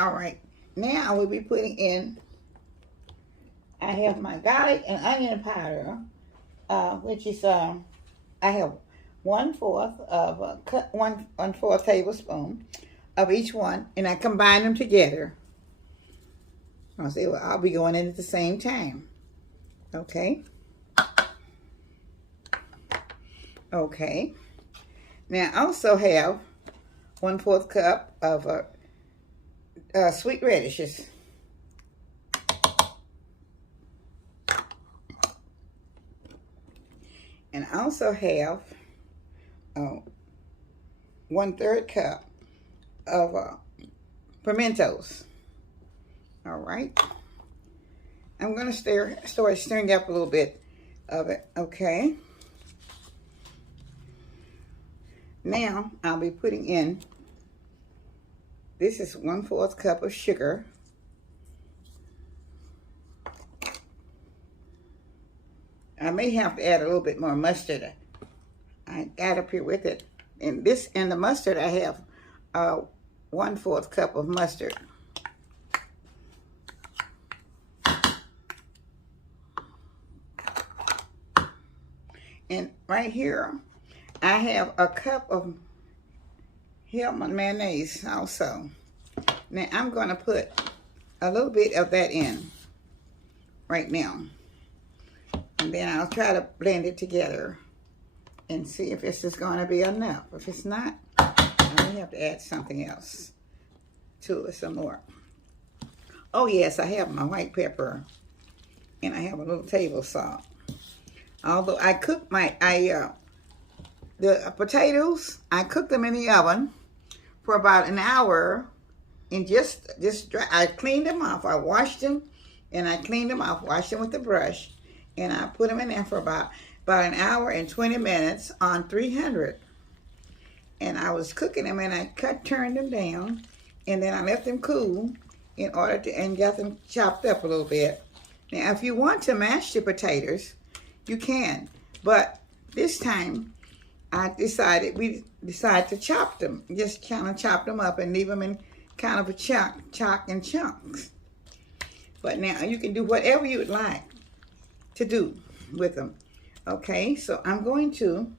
All right, now I will be putting in, I have my garlic and onion powder, which is, I have 1/4 of a cup, one fourth tablespoon of each one, and I combine them together. I'll say, well, I'll be going in at the same time. Okay. Okay. Now I also have 1/4 cup of sweet radishes. And I also have 1/3 cup of pimentos. All right. I'm going to start stirring up a little bit of it. Okay. Now I'll be putting in, this is 1/4 cup of sugar. I may have to add a little bit more mustard. I got up here with it. And the mustard, I have 1/4 cup of mustard. And right here, I have a cup of Helmanns mayonnaise also. Now I'm going to put a little bit of that in right now. And then I'll try to blend it together and see if this is going to be enough. If it's not, I may have to add something else to it, some more. Oh yes, I have my white pepper, and I have a little table salt. Although I cooked the potatoes, I cooked them in the oven for about an hour, and just dry. I cleaned them off. I washed them, and I cleaned them off. Washed them with the brush, and I put them in there for about an hour and 20 minutes on 300. And I was cooking them, and I turned them down, and then I left them cool in order to, and got them chopped up a little bit. Now, if you want to mash the potatoes, you can, but this time we decided to chop them. Just kind of chop them up and leave them in kind of a chunks. But now you can do whatever you would like to do with them. Okay, so I'm going to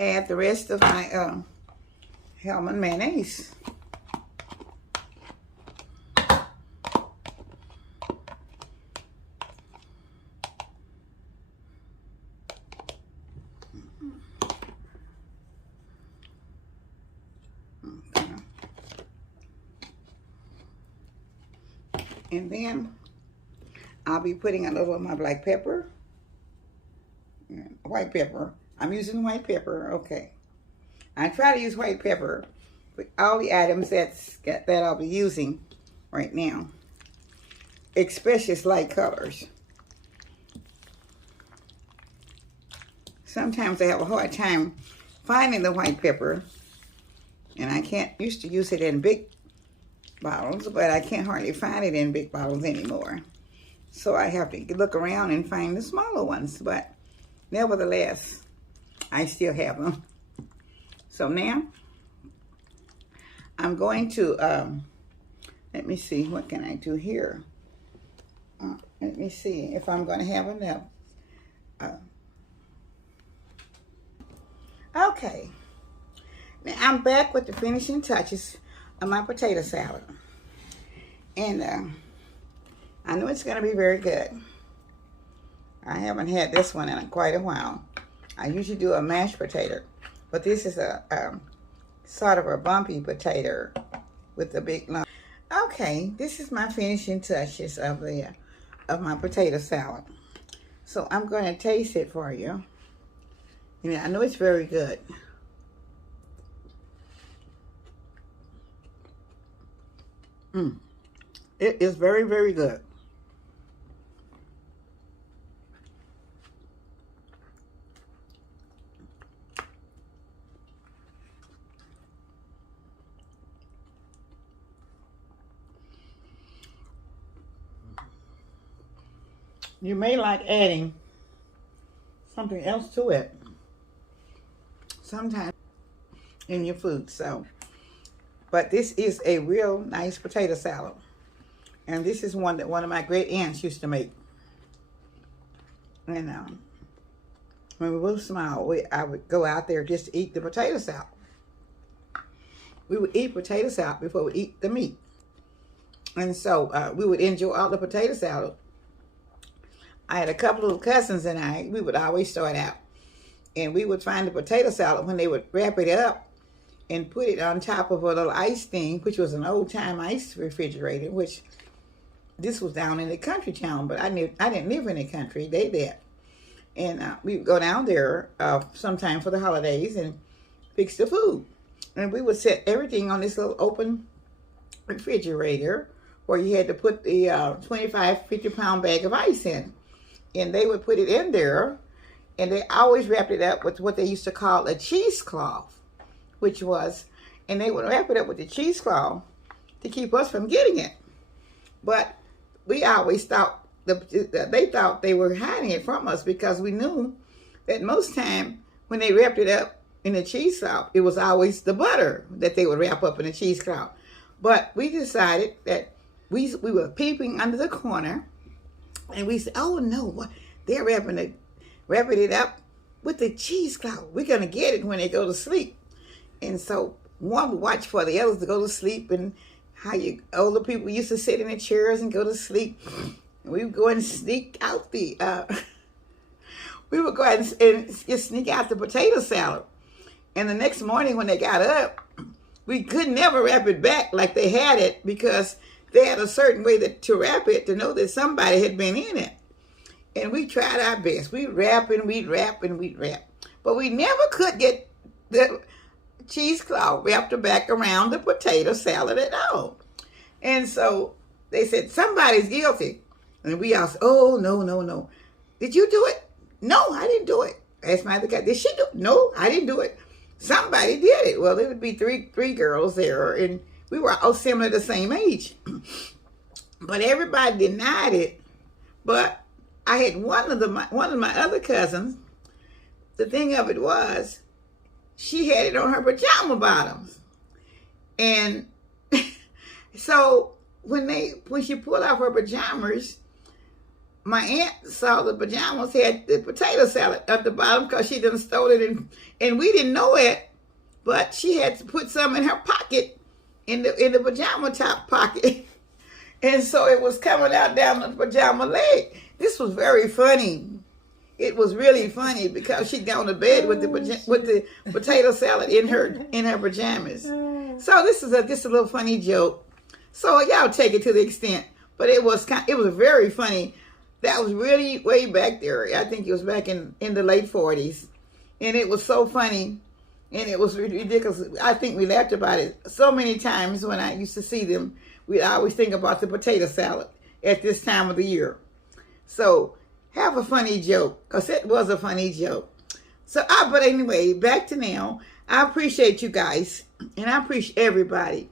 add the rest of my Helmanns mayonnaise. And then I'll be putting a little of my black pepper, white pepper. I'm using white pepper, okay. I try to use white pepper with all the items that I'll be using right now, especially light colors. Sometimes I have a hard time finding the white pepper, and I used to use it in big bottles, but I can't hardly find it in big bottles anymore. So I have to look around and find the smaller ones, but nevertheless, I still have them. So now, I'm going to, let me see, what can I do here? Let me see if I'm going to have enough. Okay. Now I'm back with the finishing touches of my potato salad. And I know it's going to be very good. I haven't had this one in quite a while. I usually do a mashed potato, but this is a sort of a bumpy potato with a big lump. Okay, this is my finishing touches of my potato salad. So I'm going to taste it for you. And I know it's very good. It is very, very good. You may like adding something else to it sometimes in your food. So But this is a real nice potato salad. And this is one that one of my great aunts used to make. And when we were small, I would go out there just to eat the potato salad. We would eat potato salad before we eat the meat. And so we would enjoy all the potato salad. I had a couple of cousins and we would always start out. And we would find the potato salad when they would wrap it up and put it on top of a little ice thing, which was an old-time ice refrigerator, which this was down in the country town, but I didn't live in the country. They did. And we would go down there sometime for the holidays and fix the food. And we would set everything on this little open refrigerator where you had to put the 25, 50-pound bag of ice in. And they would put it in there, and they always wrapped it up with what they used to call a cheesecloth, and they would wrap it up with the cheesecloth to keep us from getting it. But we always thought they thought they were hiding it from us, because we knew that most time when they wrapped it up in the cheesecloth, it was always the butter that they would wrap up in the cheesecloth. But we decided that we were peeping under the corner, and we said, "Oh no, they're wrapping it up with the cheesecloth. We're gonna get it when they go to sleep." And so one would watch for the others to go to sleep, and how older people used to sit in the chairs and go to sleep. And we would go and sneak out we would go ahead and just sneak out the potato salad. And the next morning when they got up, we could never wrap it back like they had it, because they had a certain way to wrap it to know that somebody had been in it. And we tried our best. We'd wrap and we'd wrap and we'd wrap. But we never could get the cheesecloth wrapped back around the potato salad at all. And so they said, "Somebody's guilty." And we all said, "Oh, no. Did you do it?" "No, I didn't do it." Asked my other guy, "Did she do it?" "No, I didn't do it." Somebody did it. Well, there would be three girls there, and we were all similar, the same age. But everybody denied it. But I had one of my other cousins. The thing of it was, she had it on her pajama bottoms, and so when she pulled off her pajamas, my aunt saw the pajamas had the potato salad at the bottom, because she done stole it, and we didn't know it, but she had to put some in her pocket, in the pajama top pocket, and so it was coming out down the pajama leg. This was very funny. It was really funny, because she'd gone to bed with the potato salad in her pajamas. So this is just a little funny joke. So y'all take it to the extent, but it was very funny. That was really way back there. I think it was back in the late 40s. And it was so funny. And it was ridiculous. I think we laughed about it so many times when I used to see them. We'd always think about the potato salad at this time of the year. So have a funny joke, because it was a funny joke. So, but anyway, back to now. I appreciate you guys. And I appreciate everybody.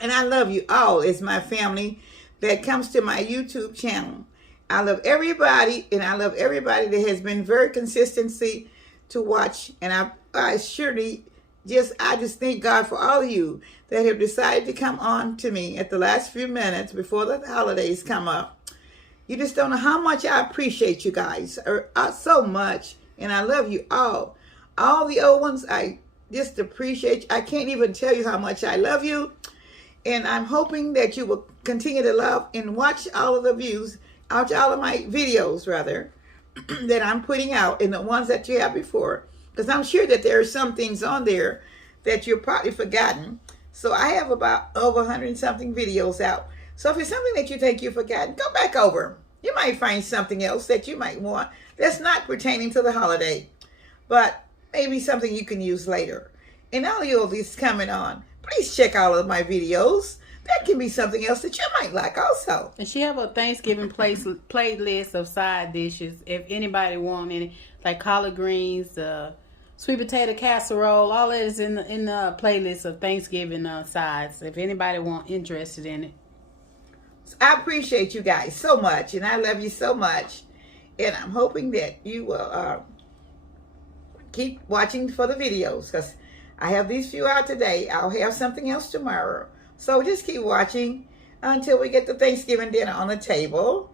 And I love you all as my family that comes to my YouTube channel. I love everybody, and I love everybody that has been very consistency to watch. And I surely just thank God for all of you that have decided to come on to me at the last few minutes before the holidays come up. You just don't know how much I appreciate you guys so much, and I love you all. All the old ones, I just appreciate you. I can't even tell you how much I love you, and I'm hoping that you will continue to love and watch all of the views. All of my videos, rather, that I'm putting out, and the ones that you have before, because I'm sure that there are some things on there that you've probably forgotten. So I have about over 100 and something videos out. So if it's something that you think you've forgotten, go back over. You might find something else that you might want that's not pertaining to the holiday, but maybe something you can use later. And all of you that's coming on, please check all of my videos. That can be something else that you might like also. And she have a Thanksgiving playlist of side dishes. If anybody want any, like collard greens, sweet potato casserole, all that is in the playlist of Thanksgiving sides. If anybody interested in it. I appreciate you guys so much, and I love you so much. And I'm hoping that you will keep watching for the videos, because I have these few out today. I'll have something else tomorrow. So just keep watching until we get the Thanksgiving dinner on the table.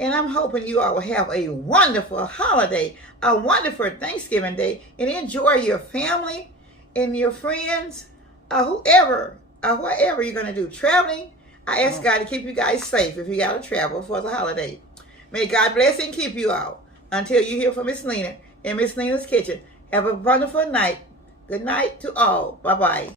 And I'm hoping you all will have a wonderful holiday, a wonderful Thanksgiving day, and enjoy your family and your friends, whoever, whatever you're going to do. Traveling, I ask God to keep you guys safe if you got to travel for the holiday. May God bless and keep you all. Until you hear from Miss Lena in Miss Lena's Kitchen, have a wonderful night. Good night to all. Bye-bye.